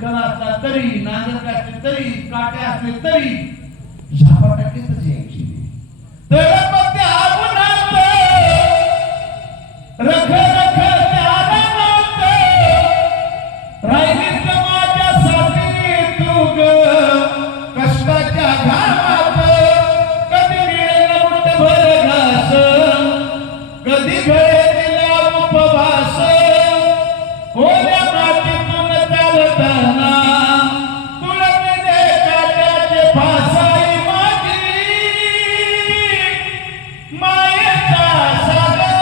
चिखल असला तरी, नांगर असले तरी, काटे असले तरी झापाटाकीतच यायची. तळपत्या उन्हात रख रख त्याला नात, राहिलीस माझ्यासाठी तू ग कष्टाच्या घामात. कधी मिळेल मुठभर घास, कधी घडेल उपवास, ओल्या मातीतून चालताना तुळशीने काट्याचे फासाई माझी. मायेचा सागर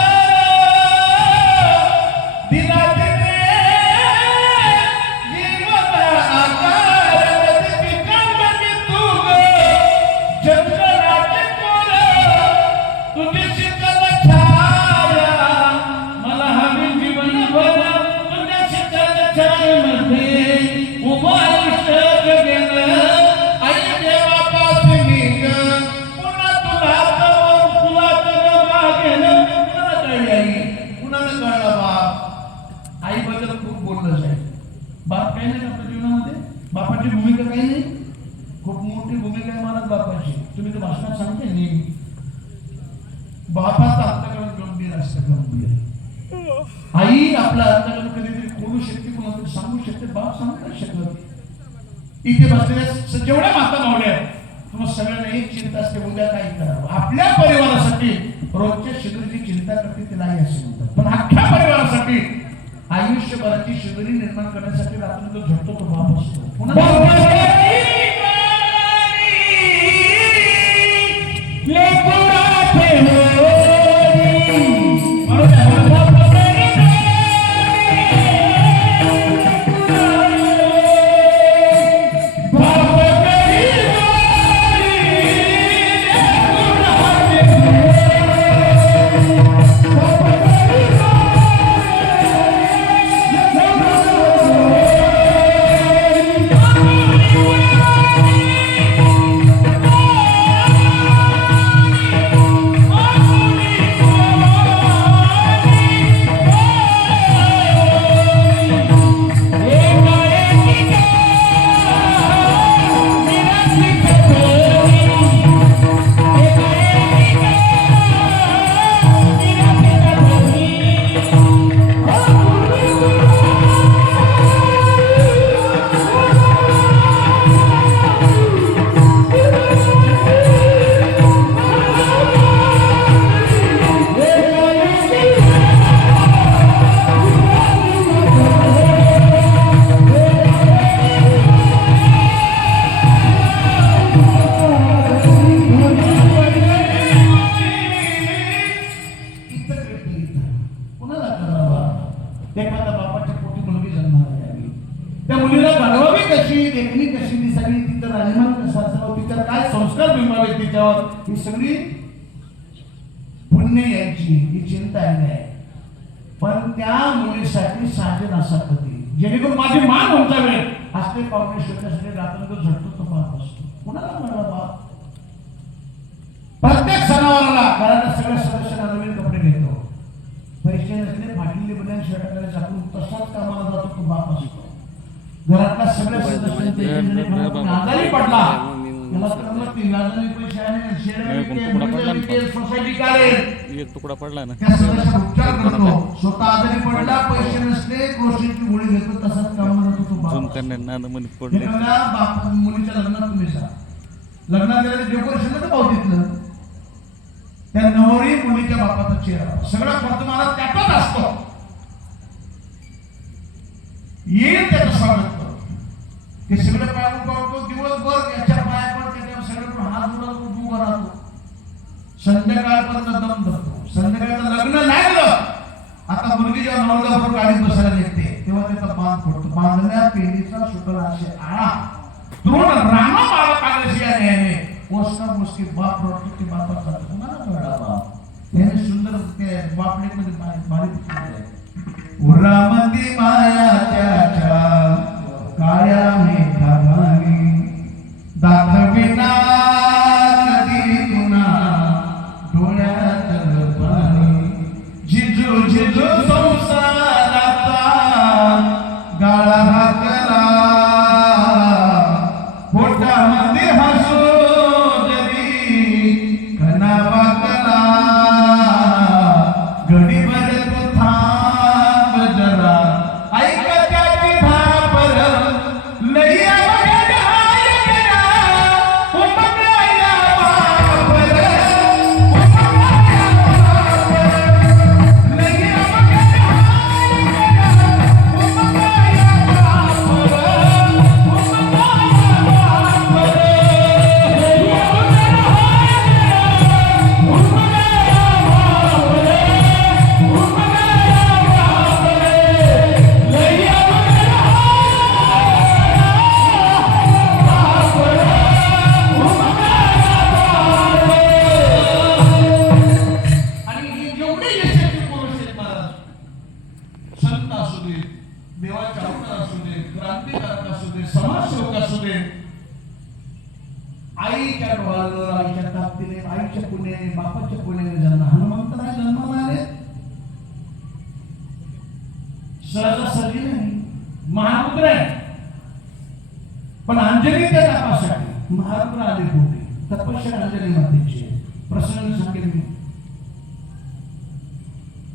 दिला तिने जीवन आकार. नदीची कांबळी तू ग जंगलाचे कोर, तुझी शीतल छाया मला हवी जीवनभर. तुझ्या शीतल छायेमध्ये उभं आयुष्य जगेन. आई देवापासून मी ग पुन्हा तुला मागेन. कुणाला कळली आई, कुणाला कळलं बाप. आईबद्दल खूप बोललं साहेब. बाप काही नाही आपल्या जीवनामध्ये, बापाची भूमिका काही नाही. खूप मोठी भूमिका आहे मला बापाची. तुम्ही तर भाषणात सांगते नेहमी बापाचं अंतकरण गंभीर असतं, गंभीर. आई आपलं अंतकरण कधीतरी खोलू शकते, कोणाला सांगू शकते, बाप सांगू नाही शकत. इथे बसलेल्या जेवढ्या माता मावल्या तुम्हाला सगळ्यांना एक चिंता असते, उद्या काय करावं. आपल्या परिवारासाठी रोजच्या शिदुरीची चिंता करते तिला आई असे म्हणतात. पण अख्ख्या परिवारासाठी आयुष्यभराची शिदुरी निर्माण करण्यासाठी रात्री तो झटतो तो बाप असतो. एखाद्या बापाच्या पोटी मुलगी जन्माला यावी, त्या मुलीला घडवावी कशी, देखणी कशी दिसावी, तिचं राहणीमान कसं असावं, तिच्यावर काय संस्कार बिंबावे तिच्यावर, ही सगळी पुण्य यायची ही चिंता आहे. पण त्या मुलीसाठी साजन असा पती जेणेकरून माझी मान उंचावेल असले पाहुणे शोधण्यासाठी रात्रभर झटतो तो बाप असतो. कुणाला मिळाला बाप? प्रत्येक सणावाराला घराच्या सगळ्या सदस्यांना नवीन कपडे घेतो. पैसे नसले फाटलेले बनियान शर्टाकडे टाकून तसाच कामाला जातो तो बाप असतो. घरातल्या सगळ्या सदस्यांना आजारी पडला त्याला तर ती व्याजाने पैसे आहे सोसायटी काढेल एक तुकडा पडला ना त्या सदस्याचा उपचार करतो. स्वतः आजारी पडला पैसे नसले क्रोसिनची गोळी घेतो तसाच कामाला जातो तो बाप. बाप मुलीच्या लग्नात तुम्ही जा लग्नात गेलं डेकोरेशन तर पाहू तिथलं त्या नवरी मुलीच्या बापाचा चेहरा सगळा खर्च मला त्यातच असतो. येईल त्याचं स्वागत करतो. ते सगळं पाहून पाहतो दिवसभर याच्या पायावर त्याच्यावर सगळं हात जोडून उभा राहतो. संध्याकाळपर्यंत दम धरतो. संध्याकाळचं लग्न लागलं आता मुलगी जेव्हा नवरदेवाबरोबर गाडीत बसायला निघते तेव्हा त्याचा बांध पडतो. बांधण्या पेढीचा सुटला असे आळा द्रोण रामा बाळा कागशी याने मोस्का मोस्की बाप रडतो की बापाचा तुम्हाला कळला बाप त्याने सुंदर ते बापलेमध्ये बारीक उरामती मायाच्या काळ्या मेघावानी दाखविना कधी पुन्हा डोळ्यात पाणी झिजू झिजू संसाराचा गाळा हाकला दे, समाजसेवक असू दे, आईच्या डोळ्यावर, आईच्या ताकदीने, आईच्या पुण्याने, बापाच्या पुण्याने ज्यांना हनुमंतराय जन्माला आले, सहजासहजी नाही, महारुद्र आहे. पण अंजनीच्या तपासाठी महारुद्र आले होते. तपस्या अंजनी मातेची प्रसंग सांगेल मी.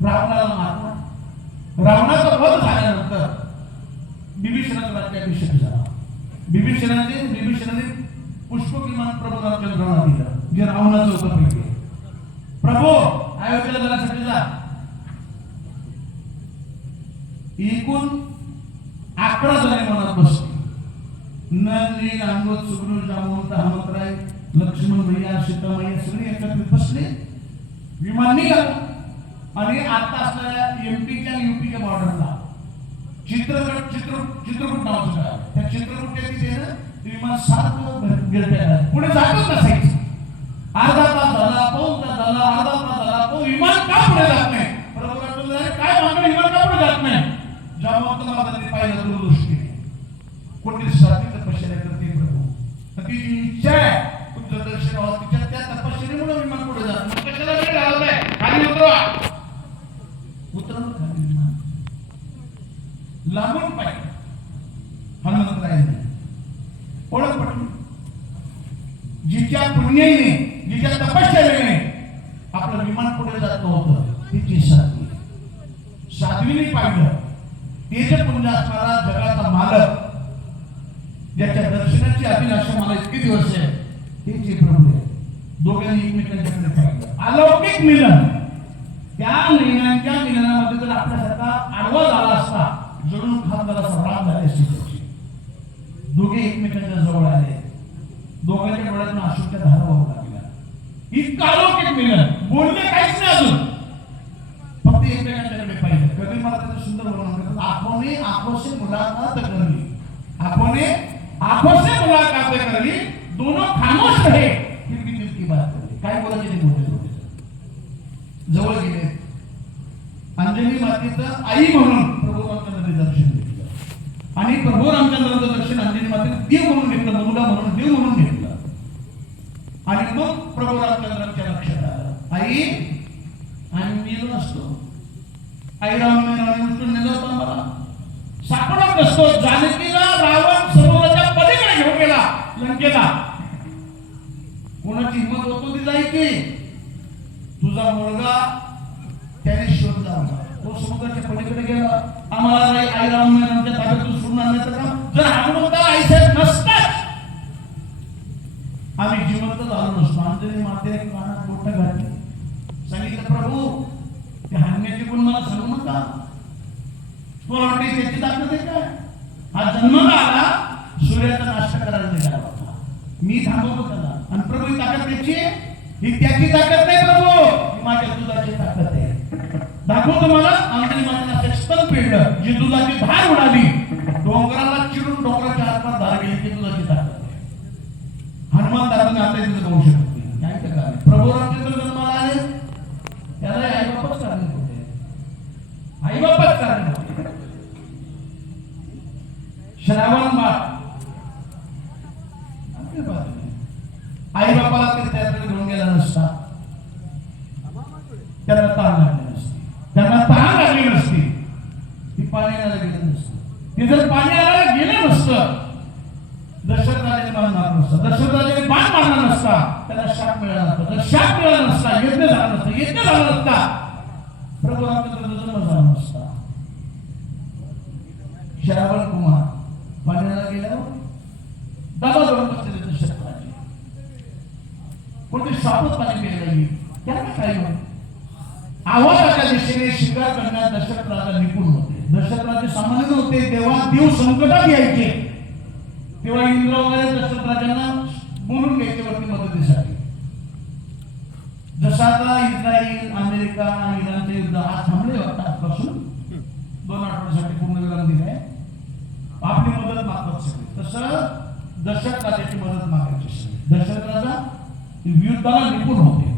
रावणाला मारला. रावणाचा वध झाल्यानंतर बिभीषणाचा राज्याभिषेक झाला. बिभीषणाने पुष्पक विमान प्रभू रामचंद्रांना दिलं, जे रावणाचं होतं पहिले. प्रभू अयोध्येला जाण्यासाठी जा. एकूण 11 जण मनात बसले. नल, नील, अंगद, सुग्रीव, जांबवंत, हनुमंतराय, लक्ष्मण, भैया, सीतामाई सगळे एकत्रित बसले. विमान निघालं आणि आता असलेल्या एमपीच्या आणि यूपीच्या बॉर्डरला चित्रकूट नावाचं गाव. त्या चित्रकूटच्या तिथे विमान सारखं गिरट्यात पुढे जातच नसायचं. अर्धा तास झाला, पाऊण तास झाला, अर्धा तास झाला, तो विमान का पुढे जात नाही? बरोबर काय मागणी, विमान का पुढे जात नाही? जांबवंत महाराजांनी पाहिलं दूरदृष्टीने. कोणती साधी तपश्चर्या करते प्रभू, ती जी इच्छा आहे तुमचं दर्शन व्हावं, तिच्या त्या तपश्चर्येमुळे विमान पुढे जात नाही. कशाला वेळ घालवलाय? खाली उतरवा. उतरवलं खाली विमान. लांबून पाहिलं हनुमंतरायांनी. ओळख पटली. जिच्या पुण्याने, जिच्या तपश्चर्याने आपलं विमान पुढे जात नव्हतं, तिची साध्वीने पाहिलं. तेजपुंज असणारा जगाचा मालक, ज्याच्या दर्शनाची अभिलाषा मला इतके दिवस आहे, तेच प्रभू आहे. दोघांनी एकमेकांच्याकडे पाहिलं. अलौकिक मिलन. त्या नयनांच्या मिलनामध्ये जर आपल्यासारखा आडवा झाला असता, जळून खात जरासा राग झाले असते त्याची. दोघे एकमेकांच्या जवळ आले. दोघांच्या डोळ्यातून अश्रूच्या धारा वाहू लागल्या. इतकं अलौकिक मिलन. बोलले काहीच नाही अजून, फक्त एकमेकांच्याकडे पाहिलं. कधी मला त्याचं सुंदर वर्णन करतात. आंखों आंखों से मुलाकात करली, आंखों से मुलाकात करली, दोनों खामोश रहे, फिर भी दिल की बात करली. काय बोलायचे ते बोलले. जवळ गेले. अंजनी मातेचं आई म्हणून प्रभू रामचंद्रांनी दर्शन घेतलं आणि प्रभू रामचंद्रांचं दर्शन अंजनी मातेने देव म्हणून घेतलं, मुलगा म्हणून, देव म्हणून घेतलं. आणि मग प्रभू रामचंद्रांच्या लक्षात आलं, आई आम्ही मेलो असतो, आई रामाने उचलून नेलं होतं मला, सापडत नसतो. जानकीला रावण सरोवराच्या पलीकडे घेऊन गेला लंकेला. कोणाची हिंमत होतो ती जायची? तुझा मुलगा त्याने शोध लावला, तो समुद्राच्या पलीकडे गेला. आम्हाला आई रामाने आमच्या ताब्यातून सोडून आणण्याचं काम जर हनुमंताला आईसाहेब नसतात, आम्ही जिवंत झालो नसतो. अंजनी माते कानात बोटं घातली. सांगितलं, प्रभू ते हाणण्याचे गुण मला सांगू नका. तुला वाटते त्याची ताकद आहे काय? हा जन्माला आला सूर्याचा नाश करायला निघाला होता. मी थांबवतो त्याला. आणि प्रभू ही ताकद त्याची, ही त्याची ताकद नाही प्रभू, ही माझ्या दुधाची ताकद आहे. दाखवतो मला. अंजनी मातेला ते स्तन पिळलं, जी दुधाची धार उडाली. डोंगराला चिरून डोंगराच्या आतमध्ये धार गेली, ती दुधाची ताकद आहे. हनुमान दादाने आपल्या तिथे जाऊ शकत नाही. काय करणार? प्रभू रामचंद्र जन्माला आले, त्याला आई बापच कारण होते. आई बापच कारण होते. श्रावण बाळ आई बापाला तरी त्याकडे घेऊन गेला नसता, त्यांना ताण लागली नसती, त्यांना ताण लागली नसती, ती पाण्याला गेलं नसतं. ते जर पाण्याला गेलं नसतं, दशरथराजाने बाण मारला नसता, दशरथराजाने बाण मारला नसता, त्याला शाप मिळाला नसता, जर शाप मिळाला नसता, यज्ञ झाला नसता, यज्ञ झाला नसता, प्रभू रामचंद्राचा जन्म झाला नसता. श्रावण कुमार पाण्याला गेल्यावर दबा धरून बसलेले दशरथराजे. कोणते शापच पाणी प्यायला येईल, त्यांना काय होईल? आवाजाच्या दिशेने शिकार करण्यात दशरथ राजा निपुण होते. दशरथ राजे सामान्य नव्हते. तेव्हा देव संकटात यायचे, तेव्हा इंद्र वगैरे दशरथ राजांना बोलून घ्यायचे वरती मदतीसाठी. जसं आता इस्रायल, अमेरिका आणि इराणचे युद्ध आज थांबले आजपासून 2 आठवड्यासाठी पूर्णविराम दिलाय. आपली मदत मागतात सगळे, तसं दशरथ राजाची मदत मागायची सगळे. दशरथ राजा युद्धाला निपुण होते.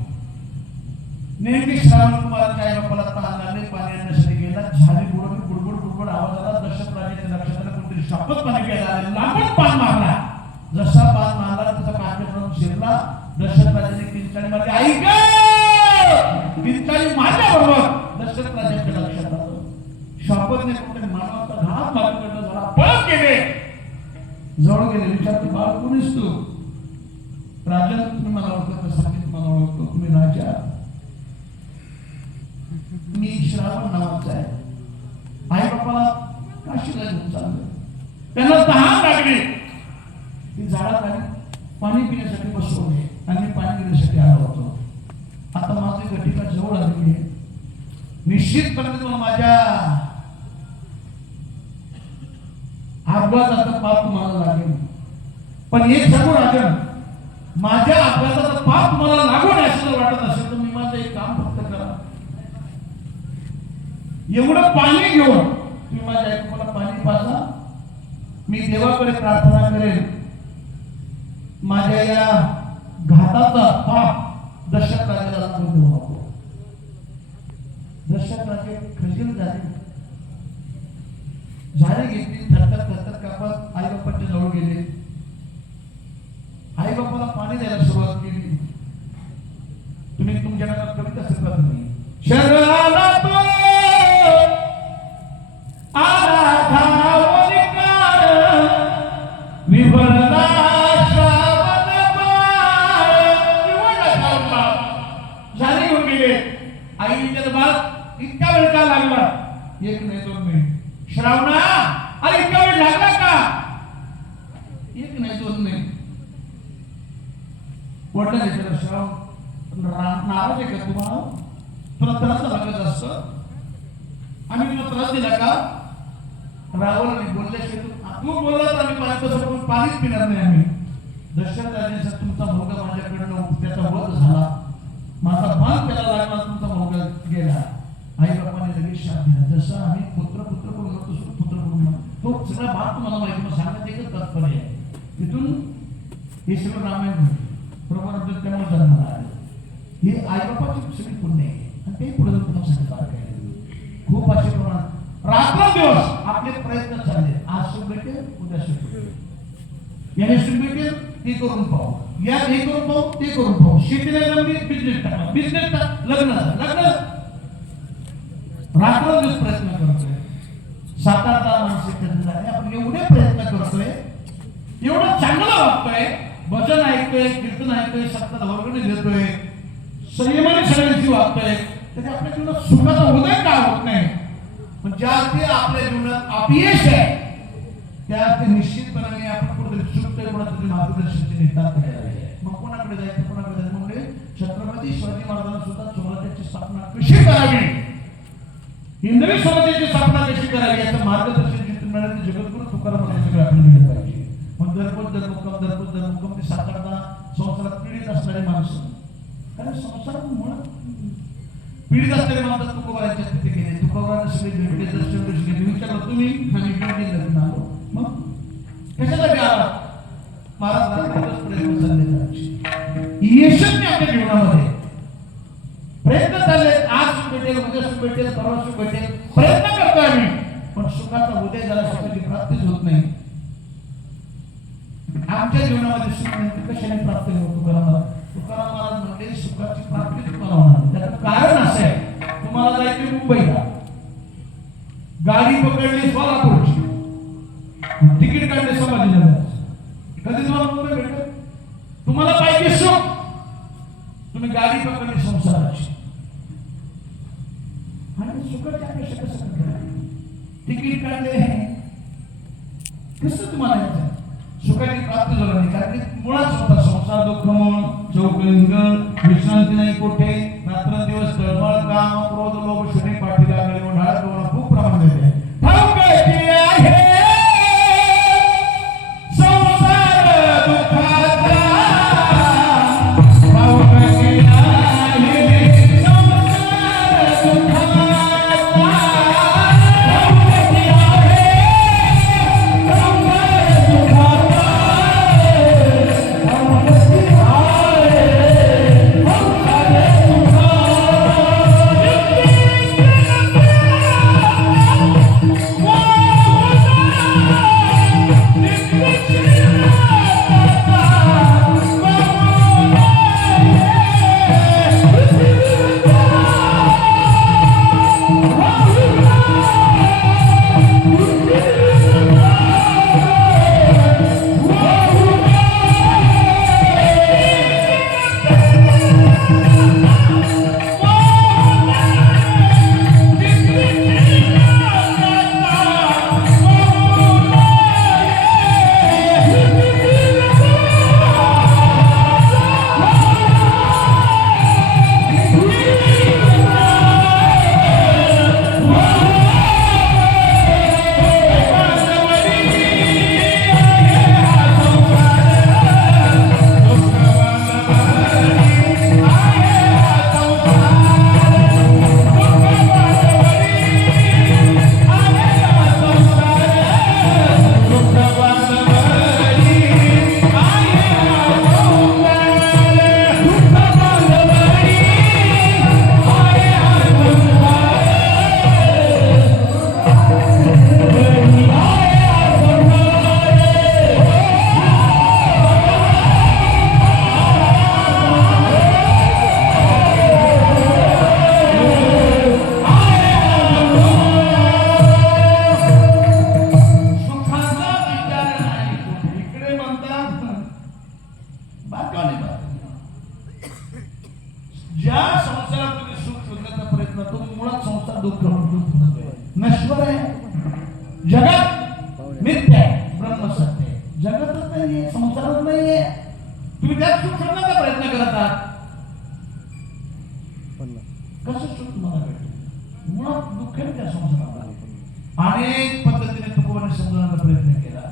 नेहमी श्रावण कुमाराच्या आई बापाला ताण लागले, पाणी आणण्यासाठी गेला. झाली बुडबुड बुडबुड बुडबुड आवाज आला. दशरथ राजाच्या लक्षात आलं, कोणतरी शापच पाणी प्यायला आले. लांबून जसा पान मारला तसा काठीवरून शिरला. दशरथ राजाने किंचाळी मारली. ऐक किंचाळी मारल्याबरोबर दशरथ राजाच्या लक्षात आलं शापरने कुठे मानवाचा घात मारून झाला. पळत गेले, जवळ गेले, विचारते बाळ कोणीस तू? राजा तुम्ही मला ओळखत सांगितलं, मला ओळखतो. तुम्ही राजा? मी श्रावण नावाचा आहे. आई बापाला काशीला घेऊन चाललो. त्यांना तहान लागली. ती झाडात आली, पाणी पिण्यासाठी बसवले आणि पाणी पिण्यासाठी आलो होतो. आता माझी घटिका जवळ आलेली आहे. निश्चितपणे तुम्हाला माझ्या अपघाताचं पाप तुम्हाला लागेल. पण एक सांगू राजन, माझ्या अपघाताचं पाप तुम्हाला लागू नये असं जर वाटत असेल तर मी माझं एक काम फक्त करा. एवढं पाणी घेऊन तुम्ही माझ्या ऐकून पाणी पाजा. मी देवाकडे प्रार्थना करेन माझ्या या घाताचा पाप दशरथ राजाला लागू देऊ नको. दशरथ राजे खजील झाले घेतली, थरथर कापत आई बाप्पाच्या जवळ गेले. आई बाप्पाला पाणी द्यायला सुरुवात केली. तुम्ही तुमच्या घरात कविता शिकला. तुम्ही शरणाला तो इतका वेळ का लागला? एक नाही दोन मिनिट. श्रावणा, अरे इतका वेळ लागला का? एक नाही दोन नाही. वडला विचार श्रावण नाराज आहे का तुम्हाला? तुला त्रास लागत असतं? आम्ही तुला त्रास दिला का? रावणाने बोलल्याशिवाय तू बोलला तर आम्ही पाणीच पिणार नाही. आम्ही दशरथ राजाचा तुमचा मुलगा माझ्याकडनं त्याचा वध झाला, माझा बाण त्याला लागला, तुमचा मुलगा गेला. आई बापाने लगेच शाप दिला. जसं आम्ही पुत्र पुत्र करून म्हणतो पुत्र करून म्हणतो तो सगळा भाग तुम्हाला माहिती. मग सांगण्यात एकच तात्पर्य आहे. तिथून हे सगळं रामायण प्रमाण त्यामुळे जन्माला आले. हे आई बापाची सगळी पुण्य आहे आणि ते पुढे तुम्हाला सांगितलं. खूप असे प्रमाणात रात्रंदिवस आपले प्रयत्न चालले. आज सुख भेटेल, उद्या सुख भेटेल, याने सुख भेटेल ते करून पाहू, या हे करून पाहू, ते करून पाहू. शेतीला जमली बिझनेस टाका, बिझनेस लग्न लग्न रात्रंदिवस प्रयत्न करतोय. 7-8 माणसे कधी झाले. आपण एवढे प्रयत्न करतोय, एवढं चांगलं वागतोय, भजन ऐकतोय, कीर्तन ऐकतोय, सत्ता वर्गणी घेतोय, संयमाने सगळ्यांशी वागतोय, तरी आपल्या जीवनात सुखाचा उदय का होत नाही? पण ज्या ते आपल्या जीवनात अपयश आहे त्या ते निश्चितपणाने आपण कुठेतरी चुकतोय, कोणातरी मार्गदर्शनाची निष्ठा करायला. मग कोणाकडे जायचं, कोणाकडे जायचं? म्हणजे छत्रपती शिवाजी महाराजांना सुद्धा स्वराज्याची स्थापना कशी करावी, हिंदवी स्वराज्याची स्थापना कशी करावी याचं मार्गदर्शन जिथून मिळालं ते जगद्गुरु तुकाराम महाराजांकडे आपण दिलं पाहिजे. मग दरमुक्कम ते 7-8 संसारात पीडित असणारी माणसं, कारण संसारात मुळात पीडित असणारे माणसं तुकोबारांच्या तिथे गेले. तुकोबारांना सगळे भेटले, दर्शन घेतले. विचारलं तुम्ही? आम्ही लग्न आलो. मग कशासाठी आला? महाराज प्रयत्न चालले, यशच नाही आपल्या जीवनामध्ये. प्रयत्न चालले, आज सुख भेटेल, उद्या सुख भेटेल, परवा सुख भेटेल, प्रयत्न करतोय आम्ही, पण सुखाचा उदय झाला, सुखाची प्राप्तीच होत नाही. आमच्या जीवनामध्ये सुख नाही, कशाने प्राप्त होतो? तुकाराम महाराज म्हणजे सुखाची प्राप्ती तुम्हाला होणार. त्याचं कारण असं आहे, तुम्हाला जायचे मुंबईला, गाडी पकडली सोलापूरची, तिकीट काढले संभाजीनगर. कधी तुम्हाला मुंबई भेटेल? तुम्हाला पाहिजे सुख, तुम्ही गाडी पकडली संसाराची आणि सुखाची अपेक्षा कसं करणार? तिकीट काढले कसं तुम्हाला यायचं? सुखाची प्राप्ती झाली नाही, कारण की मुळात होता संसार दुःख म्हणून चौकलिंग, विश्रांती नाही कुठे, रात्रंदिवस तळमळ, काम, क्रोध, लोभ, शनी पाठी लागले, ढाळ तुम्हाला खूप प्रमाण देते. ठाऊकाची आहे संसार दुःखाचा, ठाऊकाची आहे संसार दुःखाचा, ठाऊकाची आहे संसार दुःखाचा. जगत मिथ्या आहे, ब्रह्म सत्य आहे. जगतच नाहीये, संसारच नाहीये. तुम्ही त्यात सुख शोधण्याचा प्रयत्न करत आहात. कसं सुख तुम्हाला भेटेल? मुळात दुःख आहे त्या संसाराला. अनेक पद्धतीने तुकोबाने समजवण्याचा प्रयत्न केला.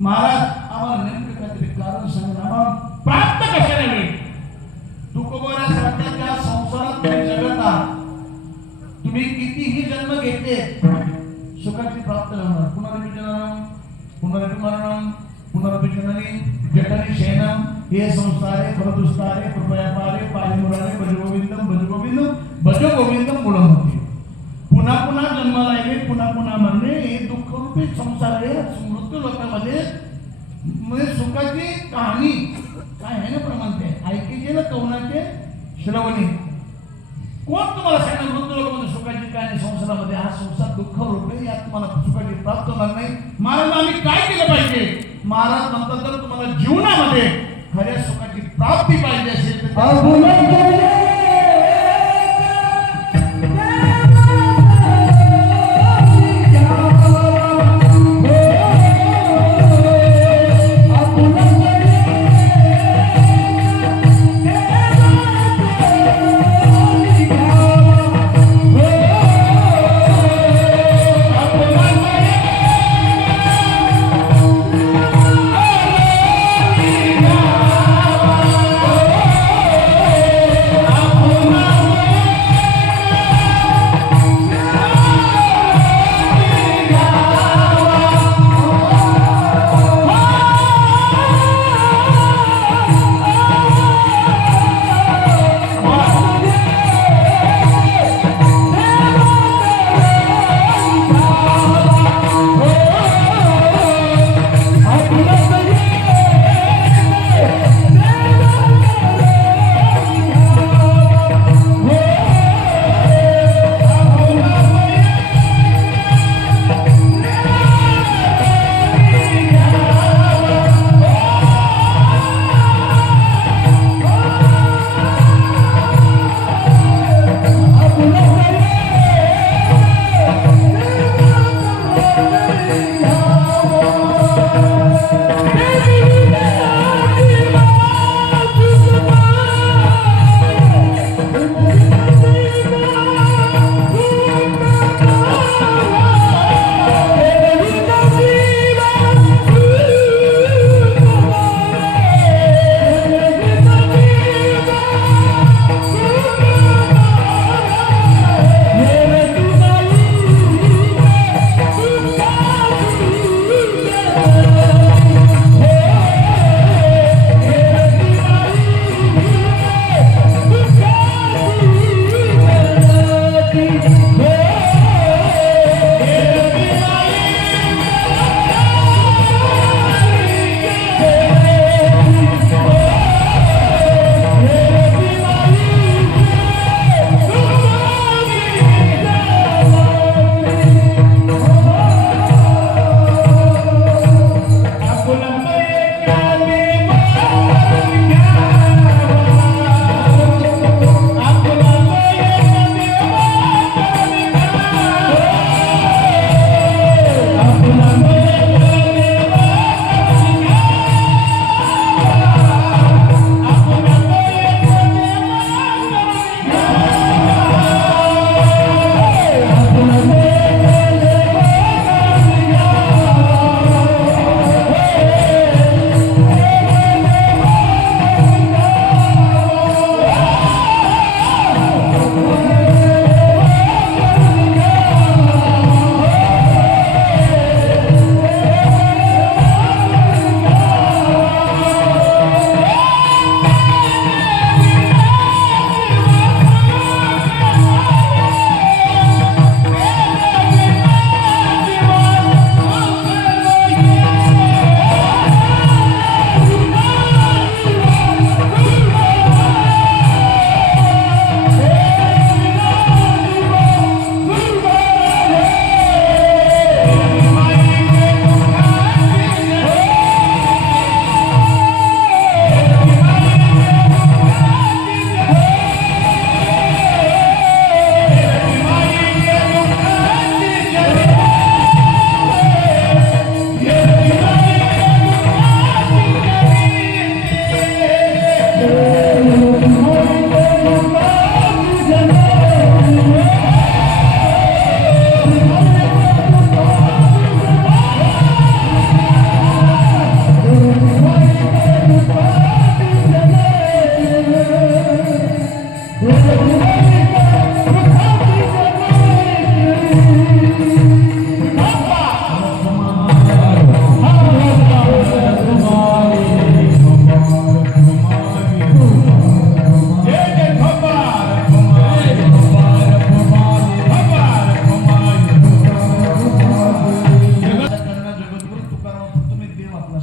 महाराज आम्हाला नेमकं काहीतरी कारण सांगा, आम्हाला प्राप्त कशाने होईल? तुकोबाऱ्यासारख्या त्या संसारात तुम्ही जगत आहात. तुम्ही कितीही जन्म घेतले सुखाची प्राप्त होणार. पुनरपि जननम पुनरपि मरणम पुनरपि जननी जठरी शयनम हे संसारे परदुस्तारे कृपया पारे पाहि मुरारे भज गोविंदम गुणमती. पुन्हा पुन्हा जन्माला येणे, पुन्हा पुन्हा मरणे हे दुःखरूपी संसार आहे. मृत्यू लोकांमध्ये म्हणजे सुखाची कहाणी काय आहे ना प्रमाण ते ऐकायचे ना कवनाचे श्रवणी. कोण तुम्हाला सांगणार मृत्यू लोकांमध्ये सुखाची कहाणी? संसारामध्ये हा संसार दुःख रूप आहे, यात तुम्हाला सुखाची प्राप्त होणार नाही. महाराज आम्ही काय केलं पाहिजे? महाराज म्हणतात जर तुम्हाला जीवनामध्ये खऱ्या सुखाची प्राप्ती पाहिजे असेल तर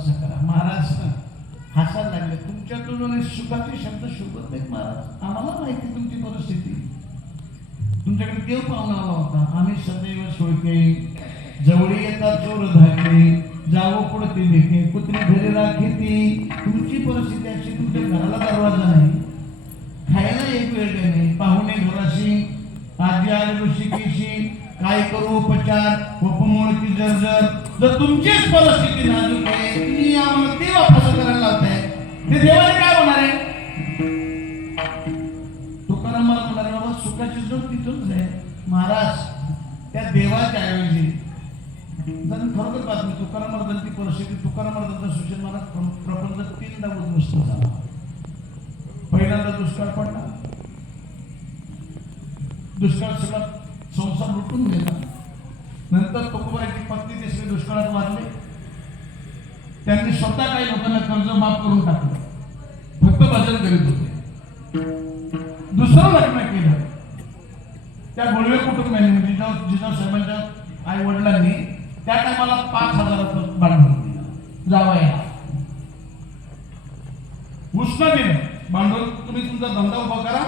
तसा करा. महाराज हसायला लागले. तुमच्यातून सुखाचे शब्द शोधत नाहीत महाराज. आम्हाला माहिती तुमची परिस्थिती. तुमच्याकडे देव पाहुणा आला होता. आम्ही सदैव सोयके जवळी येतात चोर धाके जावं पुढे लेखे कुत्री घरी राखे ती. तुमची परिस्थिती अशी, तुमच्या घराला दरवाजा नाही, खायला एक वेळ नाही, पाहुणे घराशी, आजी आले ऋषिकेशी, काय करू उपचार, उपमोळ की जर्जर. जर तुमचीच परिस्थिती नाजूक आहे, तुम्ही आम्हाला ते वापस करायला लावताय, ते देवाने काय होणार आहे? तुकाराम मला म्हणाले बाबा सुखाची जोड तिथूनच आहे महाराज. त्या देवाच्या ऐवजी जर खरोखर बातमी तुकाराम महाराजांची परिस्थिती, तुकाराम महाराजांचा सुशील महाराज प्रपंच 3दा उद्ध्वस्त झाला. पहिल्यांदा दुष्काळ पडला, दुष्काळ सगळा संसार लुटून गेला. नंतर तुकोबाराची पत्नी तिसरी दुष्काळात वारले. त्यांनी स्वतः काही लोकांना कर्ज माफ करून टाकलं, फक्त भजन करीत होते. दुसरं लग्न केलं त्या गोळवे कुटुंबाने, म्हणजे जिजाऊ साहेबांच्या आई वडिलांनी त्या टायमाला 5,000 भांडवल दिलं जावयाला. उष्ण दिलं भांडवल, तुम्ही तुमचा धंदा उभा करा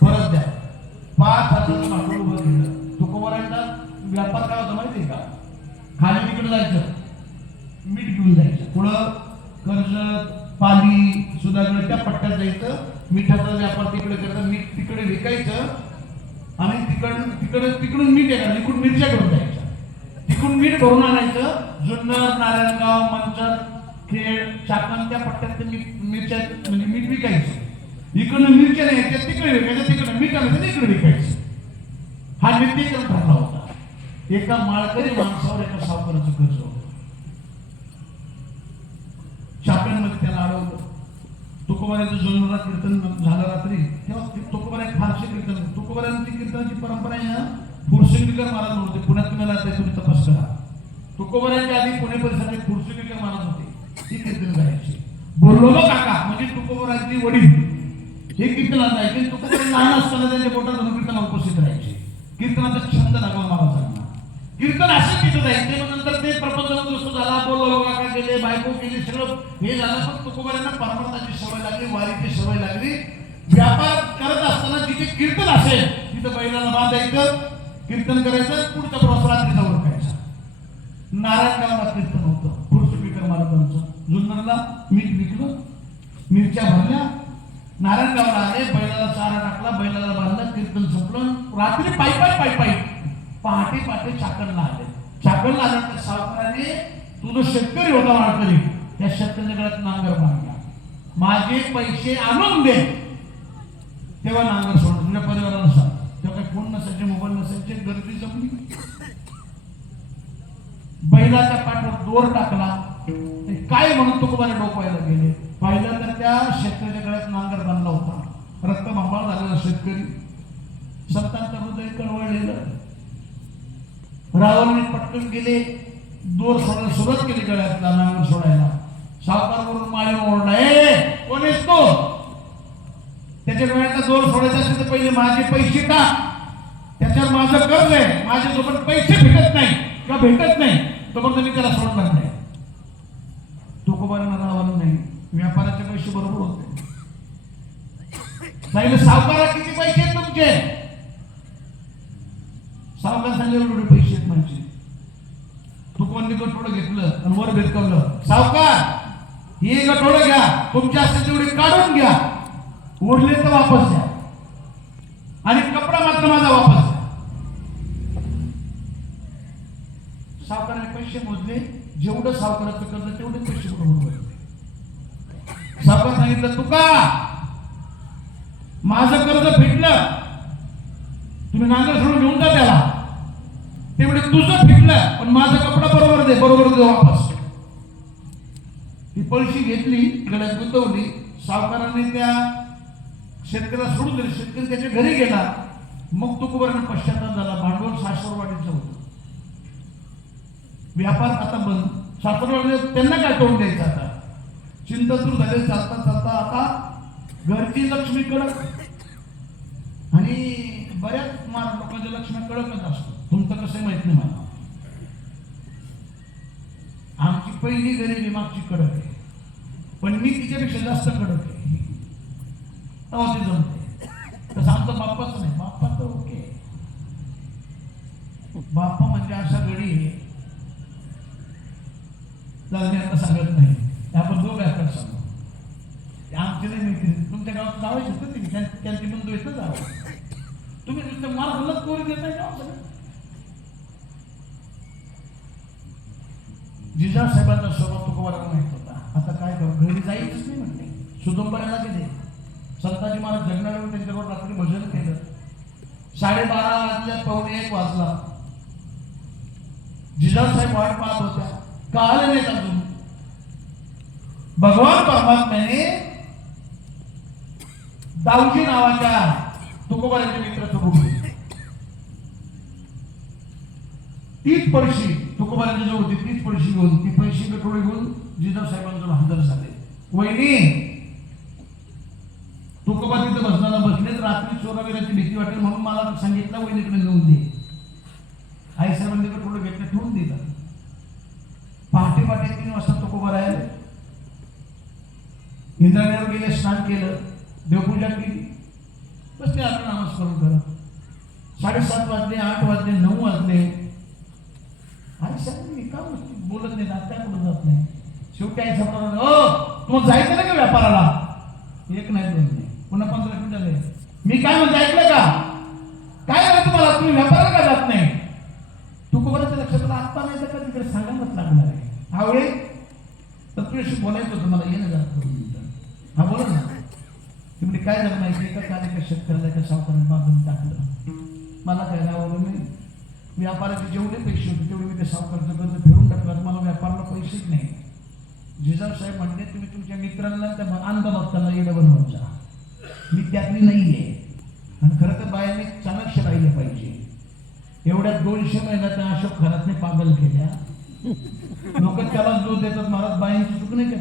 परत द्या. 5,000 भांडवल उभं केलं. तुकोबारांचा व्यापार काय होता माहिती आहे का? खाली तिकडे जायचं, मीठ घेऊन जायचं, पुढं कर्जत पाली सुधागड त्या पट्ट्यात जायचं, मिठाचा व्यापार तिकडे करायचा, मीठ तिकडे विकायचं आणि तिकडून मीठ येणार, इकडून मिरच्या घेऊन जायच्या, तिकडून मीठ भरून आणायचं. जुन्नर, नारायणगाव, मंचर, खेड, चाकण त्या पट्ट्यात मिरच्या म्हणजे मीठ विकायचं. इकडून मिरच्या नाही तिकडे विकायचं, तिकडे मीठ आणायचं तिकडे विकायचं. हा नित्यक्रम ठरला होता. एका माळकरी माणसावर एका सावकाराचं कर्ज होतं. चाकणमध्ये त्याला अडवलं. तुकोबाराचं जुन्नरला कीर्तन झालं रात्री, तेव्हा तुकोबारा एक फारसे कीर्तन. तुकोबारांची कीर्तनाची परंपरा आहे ना, फुरसिंगीकर महाराज होते. पुण्यात तुम्हाला आता तुम्ही तपास करा. तुकोबारांच्या आधी पुणे परिसरात फुरसिंगीकर महाराज होते, ती कीर्तन करायची. बोललो काका म्हणजे तुकोबारांची वडील हे कीर्तनात जायचे. तुकोबारा लहान असताना त्यांच्या पोटात कीर्तन उपस्थित राहायचे. कीर्तनाचा छंद लागला महाराजांना. कीर्तन असं तिथं जायचे. मग नंतर ते प्रपंच झाला, बोललो काका गेले, बायको केली, सगळं हे झालं. पण तुकोबारांना परमार्थाची सवय लागली, वारीची सवय लागली. व्यापार करत असताना जिथे कीर्तन असेल तिथं बैलाला बांधायचं, कीर्तन करायचं, पुढचा प्रवास रात्रीचा ओळखायचा. नारायणगावला कीर्तन होतं फुरसुकीकर महाराजांचं. जुन्नरला मीठ विकलं, मिरच्या भरल्या, नारायणगावला आले, बैलाला चारा टाकला, बैलाला बांधला, कीर्तन संपलं. रात्री पायी पहाटे चाकणला आले. चाकणला आल्यानंतर सावकाराने, तू जो शेतकरी होता माळकरी, त्या शेतकऱ्याच्या गळ्यात नांगर बांधला. माझे पैसे आणून दे तेव्हा नांगर सोड. तुझ्या परिवाराला सांग. तेव्हा काही फोन नसायचे, मोबाईल नसायचे, गर्दी जमली. बैलाच्या पाठवर दोर टाकला. काय म्हणून तुकोबाने डोकवायला गेले. पाहिलं तर त्या शेतकऱ्याच्या गळ्यात नांगर बांधला होता. रक्तबंबाळ झालेला शेतकरी. संतांचं हृदय कळवळलेलं. रावणाने पटकन गेले, दोर सोडायला सुरुवात केली, गळ्यातला नांगर सोडायला. सावकार वरून माळे ओरडला, ए कोण आहेस तो? त्याच्या गळ्यातला दोर सोडायचा असेल तर पहिले माझे पैसे टाक, त्याच्यावर माझं कर्ज आहे, माझे जोपर्यंत पैसे भेटत नाही किंवा भेटत नाही तोपर्यंत मी त्याला सोडणार नाही. तुकोबारांना रावलं नाही. व्यापाराचे पैसे बरोबर होते. सांगितलं सावकारा किती पैसे आहेत तुमचे? सावकार सांगितलं एवढे पैसे आहेत म्हणजे. तुकोबांनी गठोडं घेतलं आणि वर भेटकवलं. सावकार हे गठोडं घ्या, तुमच्या असते तेवढे काढून घ्या, उरले तर वापस द्या आणि कपडा मात्र माझा वापस द्या. सावकाराने पैसे मोजले, जेवढं सावकाराचं कर्ज तेवढे पैसे बरोबर. सावकार सांगितलं, तुका माझं कर्ज फिटलं, तुम्ही नांगर सोडून घेऊन जा त्याला. ते म्हणजे तुझं फिटलं पण माझा कपडा बरोबर दे वापस. ती पळशी घेतली, गळ्यात गुंतवली. सावकाराने त्या शेतकऱ्याला सोडून दिले. शेतकरी त्याच्या घरी गेला. मग तुकोबारांना पश्चाताप झाला. भांडवल सासरवाडीचं होतं. व्यापार आता बंद. सासरवाडी त्यांना काय तोंड द्यायचं आता? चिंतातूर झाले. चालता चालता आता घरची लक्ष्मी कडक आणि बऱ्याच लोकांच्या लक्ष्मी कडकच असतो. तुमचं कसं माहित नाही मला. आमची पहिली गरिबी मागची कडक आहे, पण मी तिच्यापेक्षा जास्त कडक आहे. ते जमते. तसं आमचा बाप्पाच नाही, बाप्पा तर ओके. बाप्पा म्हणजे अशा गडी आहे, मी आता सांगत नाही, आपण दोघं आता सांगू. आमचे नाही मैत्री, तुमच्या गावात जावायचे होते की त्यांची बंधू येतं जावं. तुम्ही नुसतं मला बोलत कोरी देताय का? जिजाऊ साहेबांचा स्वभाव तुकोबाराला माहित होता. आता काय करू, घरी जायचंच नाही म्हणले. सुदुंबऱ्याला गेले. संताजी महाराज जगण्यावर त्यांच्यावर रात्री भजन केलं. 12:30 वाजल्या, 1:45 वाजला. जिजाऊ साहेब वाट पाहत होत्या, का आले नाहीत अजून. भगवान परमात्म्याने दाऊजी नावाच्या तुकोबाराच्या मित्राचं रूप घेतलं. तीच पळशी तुकोबारांची जवळ होती, तीच पळशी घेऊन, ती पैशी कटोरी घेऊन जिजाऊ साहेबांजवळ हजर झाले. वहिनी, तुकोबा तिथे बसणारा बसले, रात्री चोराविराची भीती वाटेल म्हणून मला सांगितलं वहिनीकडे नेऊन दे. आई साहेबांनी कटोरी घेतलं, ठेवून दिलं. पहाटे 3 वाजता तुकोबा राहिले. इंद्रायणीवर गेले, स्नान केलं, देवपूजा केली, बसले आपलं नामस्मरण करत. 7:30 वाजले, 8 वाजले, 9 वाजले. आई साहेब का बोलत नाही, आता कुठं जात नाही. शेवटी आई साहेब तुम्हाला जायचं नाही का व्यापाराला? एक नाही, 2 नाही, पुन्हा 15 मिनिट झाले. मी काय म्हणतो ऐकलं का? काय झालं तुम्हाला? तुम्ही व्यापाराला का जात नाही? तुकोबाराच्या लक्षात आत्ता नाही तर तिकडे सांगायलाच लागणार आहे. आवळे तर तुझ्याशी बोलायचं होतं मला, येणं जात 2 मिनिटं. हा बोला ना. तुम्ही काय झालं माहिती का? काल एका शेतकऱ्याला एका सावकाराने बांधून टाकलं. मला काय आवडलं नाही. व्यापाराचे जेवढे पैसे होते तेवढे मी ते सावकारचं कर्ज फिरून टाकलं. मला व्यापाराला पैसेच नाही. जिजाऊ साहेब म्हणले, तुम्ही तुमच्या मित्रांना त्या अंधभक्तांना येणं बनवायचा, मी त्यातली नाहीये. आणि खरं तर बायाने चाणक्य राहिले पाहिजे. एवढ्या 200 महिन्यात त्या अशोक खरातने पागल केल्या. लोक त्याला जो देतात. महाराज बायांची चूक नाही का?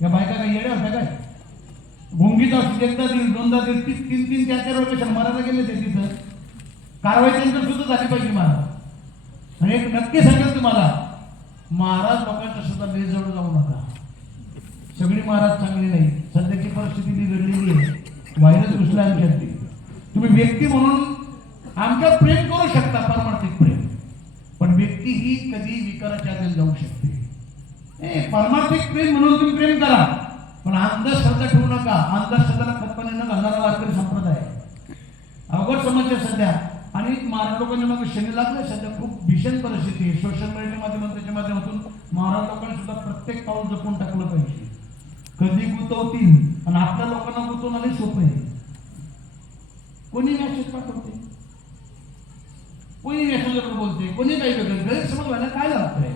या बायका काय येड्या होत्या काय? भोंगीचा एकदा दिल, 2दा दिल, 3 4 वर्ष मारायला गेले ते तिथं. कारवाई त्यांच्यावर सुद्धा झाली पाहिजे महाराज. आणि एक नक्की सांगेल तुम्हाला, महाराज लोकांच्या सुद्धा बेजवळ जाऊ नका. सगळी महाराज चांगली नाही. सध्याची परिस्थिती बिघडलेली आहे. व्हायरस घुसला आमच्यात. तुम्ही व्यक्ती म्हणून आमच्यावर प्रेम करू शकता, परमार्थिक प्रेम, पण व्यक्ती ही कधी विकाराच्या आधी जाऊ शकते. परमार्थिक प्रेम म्हणून तुम्ही प्रेम करा, पण अंधश्रद्धा ठेवू नका. अंधश्रद्धाला खतपाणी न घालणारा वारकरी संप्रदाय अवघड समस्या सध्या. आणि महाराज लोकांनी मग शनी लागले. सध्या खूप भीषण परिस्थिती आहे. सोशल मीडियाच्या माध्यमांच्या माध्यमातून महाराज लोकांनी सुद्धा प्रत्येक पाऊल जपून टाकलं पाहिजे. कधी गुतवतील आणि आपल्या लोकांना गुतवून आले सोपे. कोणी मॅसेज पाठवते, कोणी मेसेजवर बोलते, कोणी काही वेगळं. गैरसमज व्हायला काय लागतंय?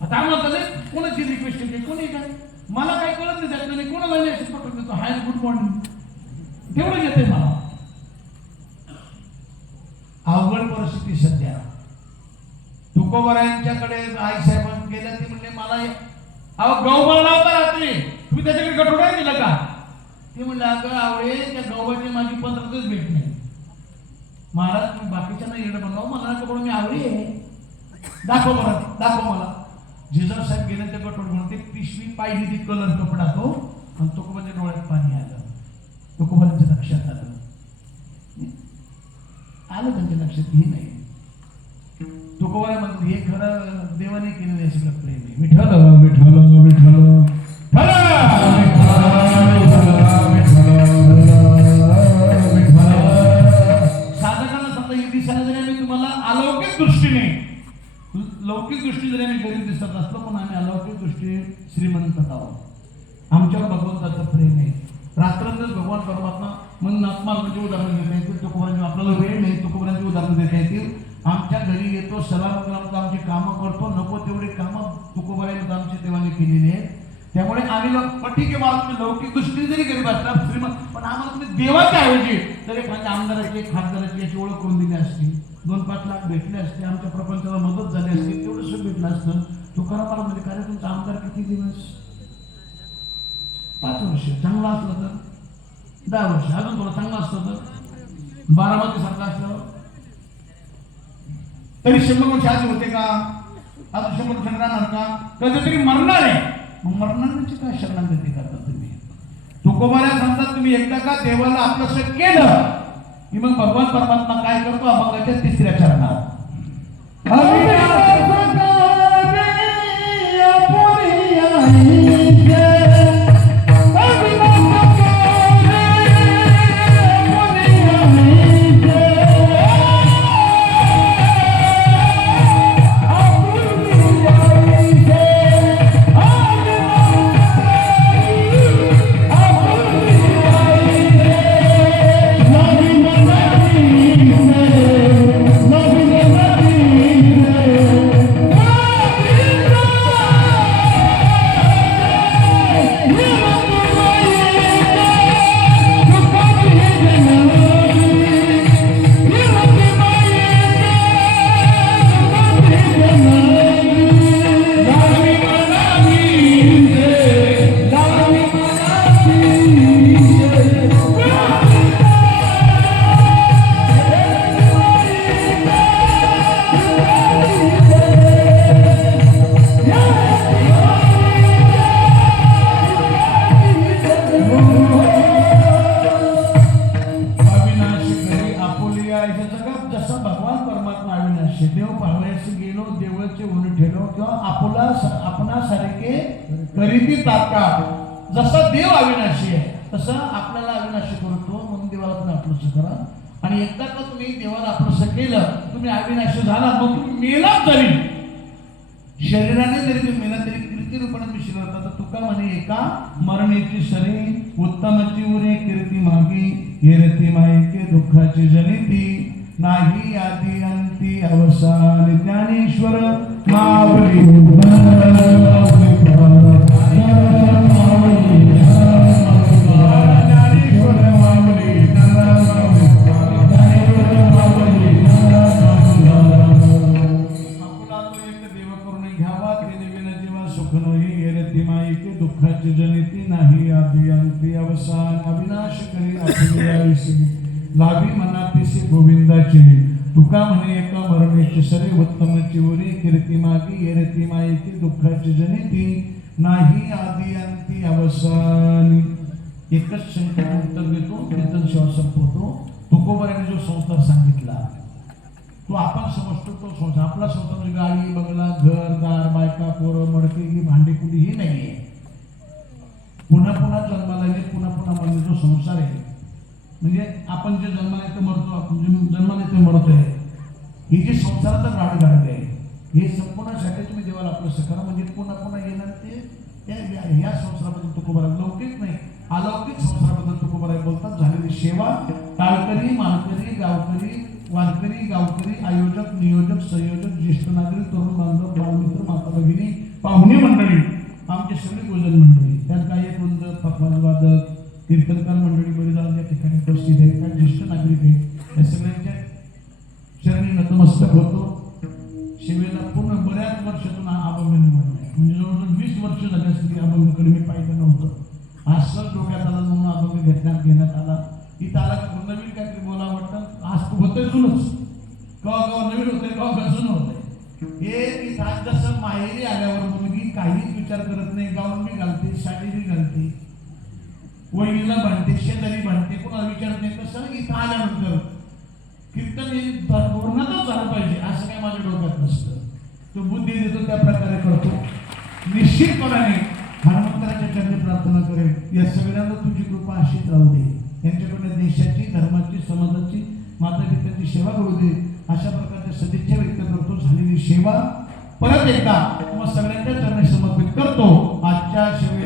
आता आम्हाला कोणाची रिक्वेस्ट केली, कोणी काय, मला काय कळत नाही. त्यातलं कोणाला मेसेज पाठवून देतो, हाय गुड मॉर्निंग, तेवढं येते मला. अवघड परिस्थिती सध्या. तुकोबारायांच्याकडे आई साहेब गेल्या, ती म्हणले मला गौबळ लावता रात्री, तुम्ही त्याच्याकडे गठोडा दिला का? ते म्हणले अगं आवळे, त्या गौबाची माझी 15 दिवस भेट नाही. महाराज तुम्ही बाकीच्या नाही येणं बनवा, मला नका म्हणून मी आवळी आहे, दाखव मला, दाखव मला. जिजाऊ साहेब गेले त्या गठोड म्हणून ते पिशवी पाहिली, ती कलर कपडा तो, आणि तुकोबाच्या डोळ्यात पाणी आलं. तुकोबाच्या लक्षात आलं त्यांच्या लक्षात हे नाही. तुकोबा म्हणतो हे खरं देवाने केलेलं आहे सगळं प्रेम आहे. विठ्ठल विठ्ठल विठ्ठल साधकांना समजा हे दिसायला जरी आम्ही तुम्हाला अलौकिक दृष्टीने, लौकिक दृष्टी जरी आम्ही गरीब दिसत असलो, पण आम्ही अलौकिक दृष्टीने श्रीमंत आहोत. आमच्यावर भगवंताचं प्रेम आहे. रात्रंदिवस भगवान परमात्मा म्हणून आत्माची उदाहरण देता येतील. तुकोबारांची आपल्याला वेळ नाही, तुकोबारांची उदाहरण देता येतील. आमच्या घरी येतो, सलाम करतो, आमची कामं करतो, नको तेवढी कामं तुकोबारांनी आमच्या देवाने केलेली आहेत. त्यामुळे आम्ही ठीक आहे, मला तुम्ही लौकिक दृष्टीने जरी गरीब असला श्रीमंत, पण आम्हाला तुम्ही देवाच्या ऐवजी तर एखाद्या आमदाराची, खासदाराची याची ओळख करून दिली असती, 2-5 लाख भेटले असते, आमच्या प्रपंचाला मदत झाली असती, तेवढं सुख भेटलं असतं. तुकारामाला म्हणजे काय, तुमचा आमदार किती दिवस? 5 वर्ष. चांगला असलं तर 10 वर्ष. अजून थोडं चांगलं असतं तर 12 मध्ये सारखं असलं तरी 100 वर्ष आधी होते का? आता शंभर राहणार का? कधीतरी मरणार आहे. मग मरणाऱ्याची काय शरणागती करता तुम्ही? तुकोबाऱ्या सांगतात तुम्ही एकदा का देवाला आपलंसं केलं की मग भगवान परमात्मा काय करतो? अभंगाच्या तिसऱ्या चरणात आपणासारखे करीती तात्काळ. जसा देव अविनाशी आहे तसं आपल्याला अविनाशी करतो, म्हणून देवाला तुम्ही आपलंसं करा. आणि एकदा का तुम्ही देवाला आपलंसं केलं, तुम्ही अविनाशी झाला. मग तुम्ही मेला तरी, शरीराने जरी तुम्ही मेला तरी कीर्ती रूपाने मिश्र होता. तर तुका म्हणे एका मरणेची सरी, उत्तमाची उरे कीर्ती मागी, येरती मायके दुःखाची जनिती, नाही आदी अंती अवसान. ज्ञानेश्वर मावली दुःखाची जनिती, नाही आदी अंती अवसान. अविनाश करी आपुलियासी, लाभी मनातीसी गोविंदाची. तुका म्हणे एका मरणेची सरे, उत्तमाची उरी कीर्ती मागी, येरती मायेची दुःखाची जनिती, नाही आदी अंती अवसान. एकच शंकर उत्तर देतो, कीर्तन शिवा संपवतो. तुकोबाराने जो संसार सांगितला तो आपण समजतो तो संसार. आपला संसार म्हणजे गाडी बंगला घर दार बायका पोरं मडकी ही भांडी कुडी ही नाहीये. पुन्हा पुन्हा जन्माला येणे, पुन्हा पुन्हा मरणे जो संसार आहे. म्हणजे आपण जे जन्माला येते मरतो, आपण जे जन्माला येते मरतोय, ही जी संसाराचं गाड आहे, हे संपूर्णसाठी तुम्ही देवाला आपलं करा. म्हणजे पुन्हा पुन्हा येणार ते या संसाराबद्दल तुकोबारा, लौकिक नाही अलौकिक संसाराबद्दल तुकोबारा बोलतात. झालेली सेवा, टाळकरी मालकरी गावकरी वारकरी गावकरी आयोजक नियोजक संयोजक ज्येष्ठ नागरिक तरुण बांधव बालमित्र माता भगिनी पाहुणे मंडळी, आमचे सगळे गुजर मंडळी, त्यात गायक वृंद पखवाज वादक कीर्तनकार मंडळी बरी जाऊन या ठिकाणी उपस्थित आहेत, काही ज्येष्ठ नागरिक आहेत, या सगळ्यांच्या चरणी नतमस्तक होतो. शिवेला पूर्ण बऱ्याच वर्षातून अभंग निवडला आहे. म्हणजे जवळजवळ 20 वर्ष झाली असतील अभंगाकडे मी पाहिलं नव्हतं. असं डोक्यात आला म्हणून अभंग घेण्यात आला. इथं आला का नवीन काहीतरी बोला वाटतं. आज तू होतंय जुनच, कवा नवीन होतंय कवा जुनं होतंय. हे इथं आज जसं माहेरी आल्यावर मुलगी काहीच विचार करत नाही, गाऊन बी घालते, साडी बी घालते, वहिनीला भांडते, शेजारी भांडते, कोणाला विचारत नाही. तसं इथं आल्यानंतर कीर्तन हे धोरणातच झालं पाहिजे असं काय माझ्या डोक्यात नसतं. तो बुद्धी देतो त्या प्रकारे करतो. निश्चितपणाने हनुमंतराच्या चरणी प्रार्थना करेल, या सगळ्यांना तुझी कृपा अशीच राहू दे. यांच्याकडे देशाची धर्माची समाजाची माता पित्याची सेवा करू दे. अशा प्रकारच्या सदिच्छा व्यक्त करतो. झालेली सेवा परत एकदा मग सगळ्यांच्या चरणी समर्पित करतो. आजच्या सेवे